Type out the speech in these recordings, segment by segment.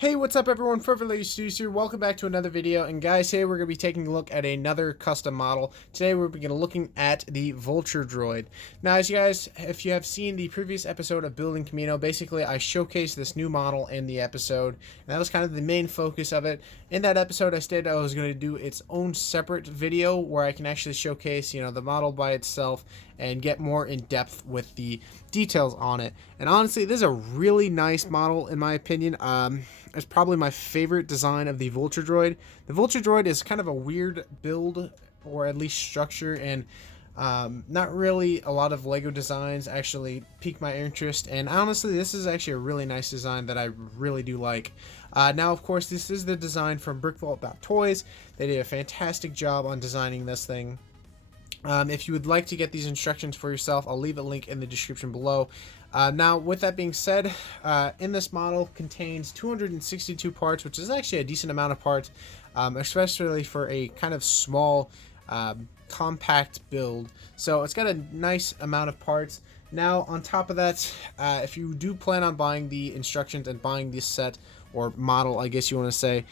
Hey, what's up everyone, Forever Studios here. Welcome back to another video, and guys, today we're going to be taking a look at another custom model. Today we're going to be looking at the Vulture Droid. Now, as you guys, if you have seen the previous episode of Building Kamino, basically I showcased this new model in the episode, and that was kind of the main focus of it. In that episode, I stated I was going to do its own separate video where I can actually showcase, the model by itself and get more in depth with the details on it. And honestly, this is a really nice model in my opinion. It's probably my favorite design of the Vulture Droid. The Vulture Droid is kind of a weird build, or at least structure, and not really a lot of Lego designs actually pique my interest. And honestly, this is actually a really nice design that I really do like. Now, of course, this is the design from BrickVualt.toys. They did a fantastic job on designing this thing. If you would like to get these instructions for yourself, I'll leave a link in the description below. Now, with that being said, in this model contains 262 parts, which is actually a decent amount of parts, especially for a kind of small, compact build. So it's got a nice amount of parts. Now, on top of that, if you do plan on buying the instructions and buying this set, or model, I guess you want to say,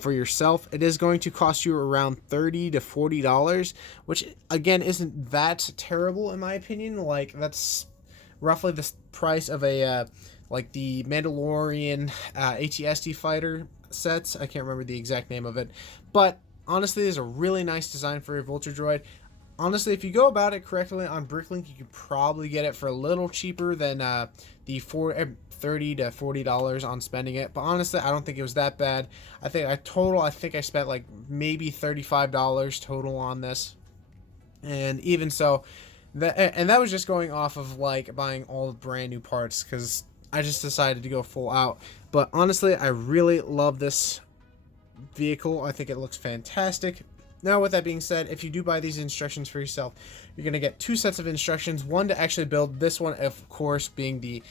for yourself, it is going to cost you around $30 to $40, which again isn't that terrible in my opinion. Like, that's roughly the price of a like the Mandalorian AT-ST fighter sets. I can't remember the exact name of it, but honestly, it's a really nice design for a Vulture Droid. Honestly, if you go about it correctly on Bricklink, you could probably get it for a little cheaper than the $30 to $40 on spending it. But honestly, I don't think it was that bad. I think I spent like maybe $35 total on this, and even so, that was just going off of like buying all the brand new parts, because I just decided to go full out. But honestly, I really love this vehicle. I think it looks fantastic. Now, with that being said, if you do buy these instructions for yourself, you're going to get two sets of instructions. One to actually build this one, of course, being the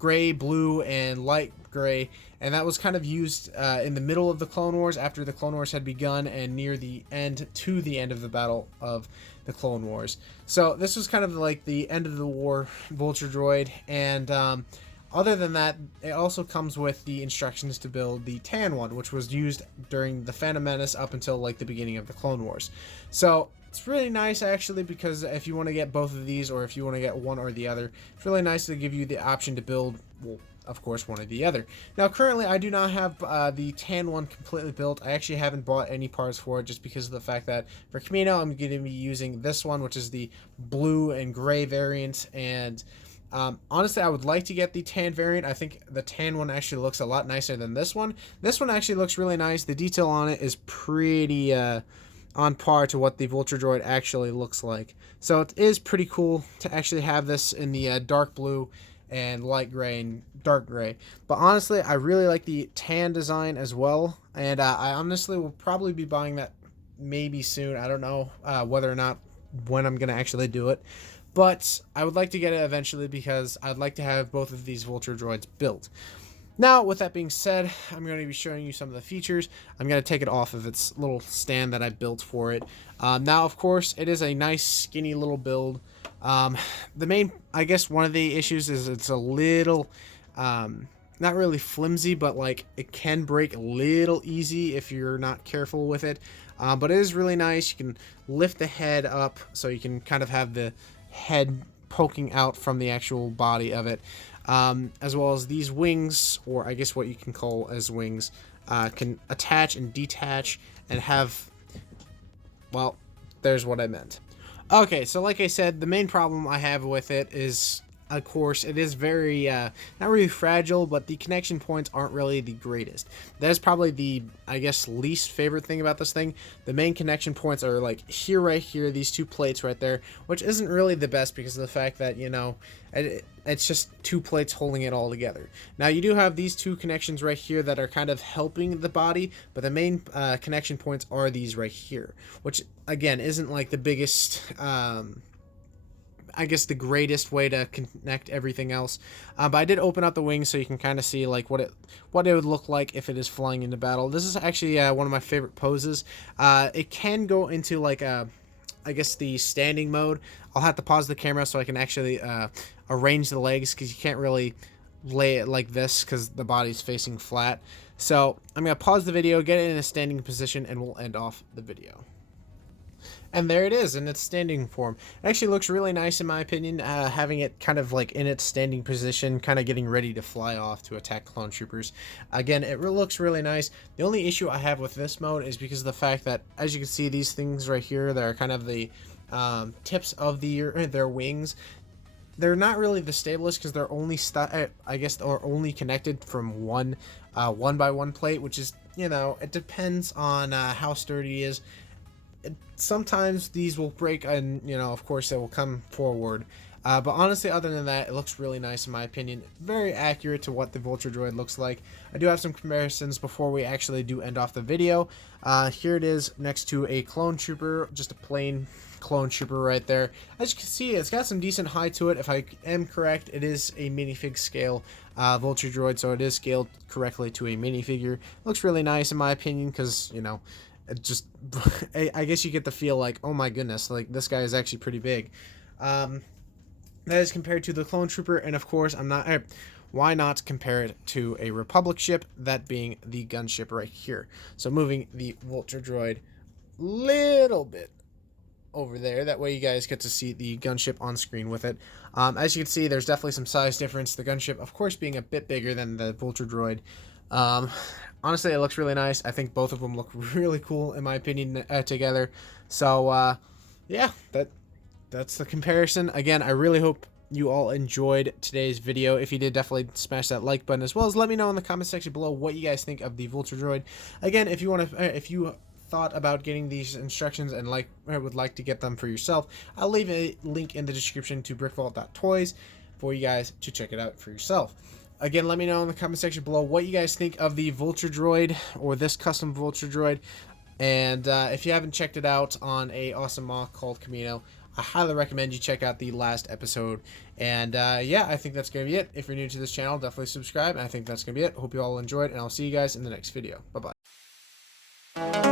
gray, blue, and light gray. And that was kind of used in the middle of the Clone Wars, after the Clone Wars had begun, and near the end, to the end of the Battle of the Clone Wars. So this was kind of like the end of the war Vulture Droid. And other than that, it also comes with the instructions to build the tan one, which was used during the Phantom Menace up until like the beginning of the Clone Wars. So it's really nice actually, because if you want to get both of these, or if you want to get one or the other, it's really nice to give you the option to build, well, of course, one or the other. Now, currently, I do not have the tan one completely built. I actually haven't bought any parts for it, just because of the fact that for Kamino, I'm going to be using this one, which is the blue and gray variant. And honestly, I would like to get the tan variant. I think the tan one actually looks a lot nicer than this one. This one actually looks really nice. The detail on it is pretty on par to what the Vulture Droid actually looks like. So it is pretty cool to actually have this in the dark blue and light gray and dark gray. But honestly, I really like the tan design as well, and I honestly will probably be buying that maybe soon. I don't know whether or not when I'm gonna actually do it, but I would like to get it eventually, because I'd like to have both of these Vulture Droids built. Now, with that being said, I'm going to be showing you some of the features. I'm going to take it off of its little stand that I built for it. Now, of course, it is a nice, skinny little build. The main, I guess, one of the issues is it's a little, not really flimsy, but like it can break a little easy if you're not careful with it. But it is really nice. You can lift the head up, so you can kind of have the head poking out from the actual body of it. As well as these wings, or I guess what you can call as wings, can attach and detach and have, well, there's what I meant. Okay, so like I said, the main problem I have with it is, of course, it is very, not really fragile, but the connection points aren't really the greatest. That is probably the, I guess, least favorite thing about this thing. The main connection points are like here, right here, these two plates right there, which isn't really the best, because of the fact that, it's just two plates holding it all together. Now, you do have these two connections right here that are kind of helping the body, but the main connection points are these right here, which, again, isn't like the biggest, I guess, the greatest way to connect everything else. But I did open up the wings so you can kind of see like what it would look like if it is flying into battle. This is actually one of my favorite poses. It can go into like I guess the standing mode. I'll have to pause the camera so I can actually arrange the legs, because you can't really lay it like this because the body's facing flat. So I'm going to pause the video, get it in a standing position, and we'll end off the video. And there it is in its standing form. It actually looks really nice in my opinion, having it kind of like in its standing position, kind of getting ready to fly off to attack clone troopers. Again, it looks really nice. The only issue I have with this mode is because of the fact that, as you can see, these things right here, they're kind of the tips of their wings. They're not really the stablest because they're only I guess are only connected from one 1x1 plate, which is, you know, it depends on how sturdy it is. Sometimes these will break, and you know, of course, they will come forward. But honestly, other than that, it looks really nice in my opinion. Very accurate to what the Vulture Droid looks like. I do have some comparisons before we actually do end off the video. Here it is next to a clone trooper, just a plain clone trooper right there. As you can see, it's got some decent height to it. If I am correct, it is a minifig scale Vulture Droid, so it is scaled correctly to a minifigure. Looks really nice in my opinion because, you know, it just I guess you get the feel like, oh my goodness, like this guy is actually pretty big. That is compared to the clone trooper, and of course why not compare it to a Republic ship, that being the gunship right here. So moving the Vulture Droid little bit over there, that way you guys get to see the gunship on screen with it. As you can see, there's definitely some size difference, the gunship of course being a bit bigger than the Vulture Droid. Honestly, it looks really nice. I think both of them look really cool in my opinion together. So yeah, that's the comparison. Again, I really hope you all enjoyed today's video. If you did, definitely smash that like button, as well as let me know in the comment section below what you guys think of the Vulture Droid. Again, if you want to, if you thought about getting these instructions and would like to get them for yourself, I'll leave a link in the description to BrickVualt.toys for you guys to check it out for yourself. Again, let me know in the comment section below what you guys think of the Vulture Droid, or this custom Vulture Droid. And if you haven't checked it out on a awesome mod called Kamino, I highly recommend you check out the last episode. And yeah, I think that's going to be it. If you're new to this channel, definitely subscribe. And I think that's going to be it. Hope you all enjoyed, and I'll see you guys in the next video. Bye-bye.